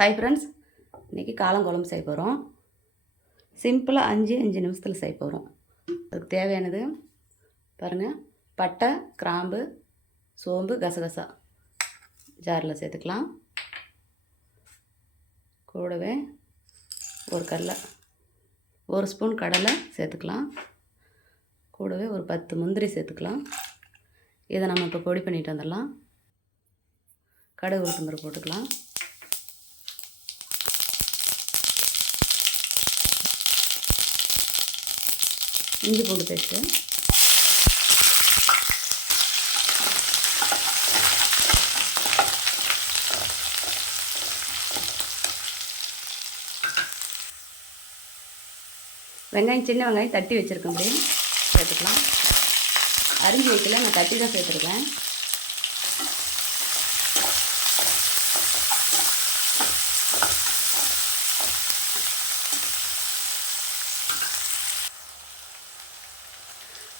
Hi friends, இன்றைக்கி காளாங்குழம்பு செய்ய போகிறோம். சிம்பிளாக 5 நிமிஷத்தில் செய்ய போகிறோம். அதுக்கு தேவையானது பாருங்கள், பட்டை, கிராம்பு, சோம்பு, கசகசா ஜாரில் சேர்த்துக்கலாம். கூடவே ஒரு ஸ்பூன் கடலை சேர்த்துக்கலாம். கூடவே ஒரு 10 முந்திரி சேர்த்துக்கலாம். இதை நம்ம இப்போ பொடி பண்ணிட்டு வந்துடலாம். கடுகு உளுத்தம்பருப்பு போட்டுக்கலாம். இஞ்சி பூண்டு பேஸ்ட்டு, வெங்காயம், சின்ன வெங்காயம் தட்டி வச்சுருக்கேன், அப்படி சேர்த்துக்கலாம். அரிஞ்சு வைக்கல, நான் தட்டி தான் சேர்த்துருக்கேன்.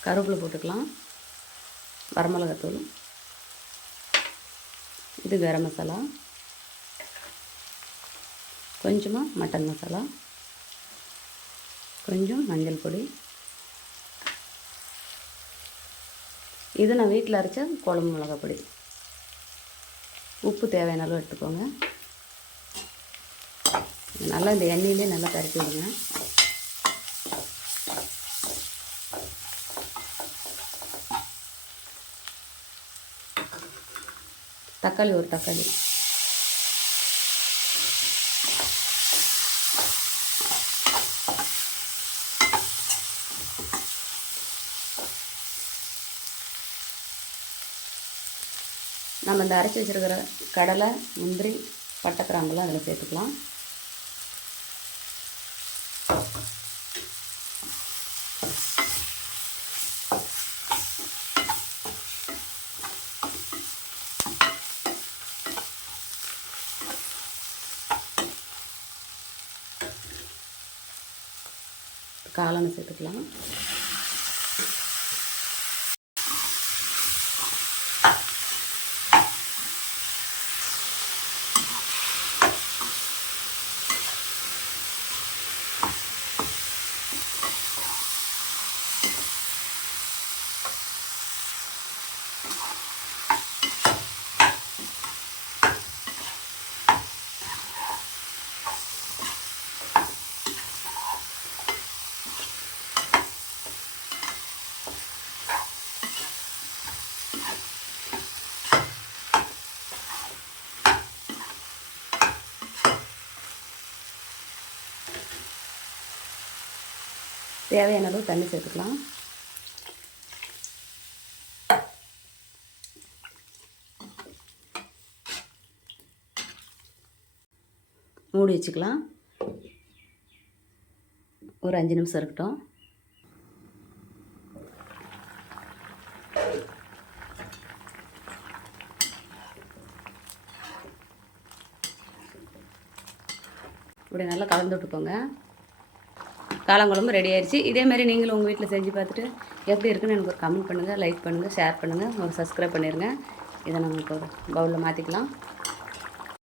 கருவேப்பிலை போட்டுக்கலாம். வரமிளகாத்தூள், இது கரம் மசாலா, கொஞ்சமாக மட்டன் மசாலா, கொஞ்சம் மஞ்சள் பொடி. இது நான் வீட்டில் அரைச்ச குழம்பு மிளகாய் பொடி. உப்பு தேவையான அளவு எடுத்துக்கோங்க. நல்லா இந்த எண்ணெயிலே நல்லா கரைச்சி விடுங்க. தக்காளி, ஒரு தக்காளி, நம்ம இந்த அரைச்சி வச்சுருக்கிற கடலை, முந்திரி, பட்டை, கிராம்பெல்லாம் அதில் சேர்த்துக்கலாம். காளானை சேர்த்துக்கலாம். தேவையான அளவு தண்ணி சேர்த்துக்கலாம். மூடி வச்சுக்கலாம். ஒரு 5 நிமிஷம் இருக்கட்டும். இப்படி நல்லா கலந்து விட்டுக்கோங்க. காளாங்குழம்பு ரெடி ஆயிடுச்சு. இதேமாதிரி நீங்களும் உங்கள் வீட்டில் செஞ்சு பார்த்துட்டு எப்படி இருக்குன்னு எனக்கு ஒரு கமெண்ட் பண்ணுங்கள், லைக் பண்ணுங்கள், ஷேர் பண்ணுங்கள், ஒரு சப்ஸ்கிரைப் பண்ணிடுங்க. இதை நம்ம இப்போ பவுலில் மாற்றிக்கலாம்.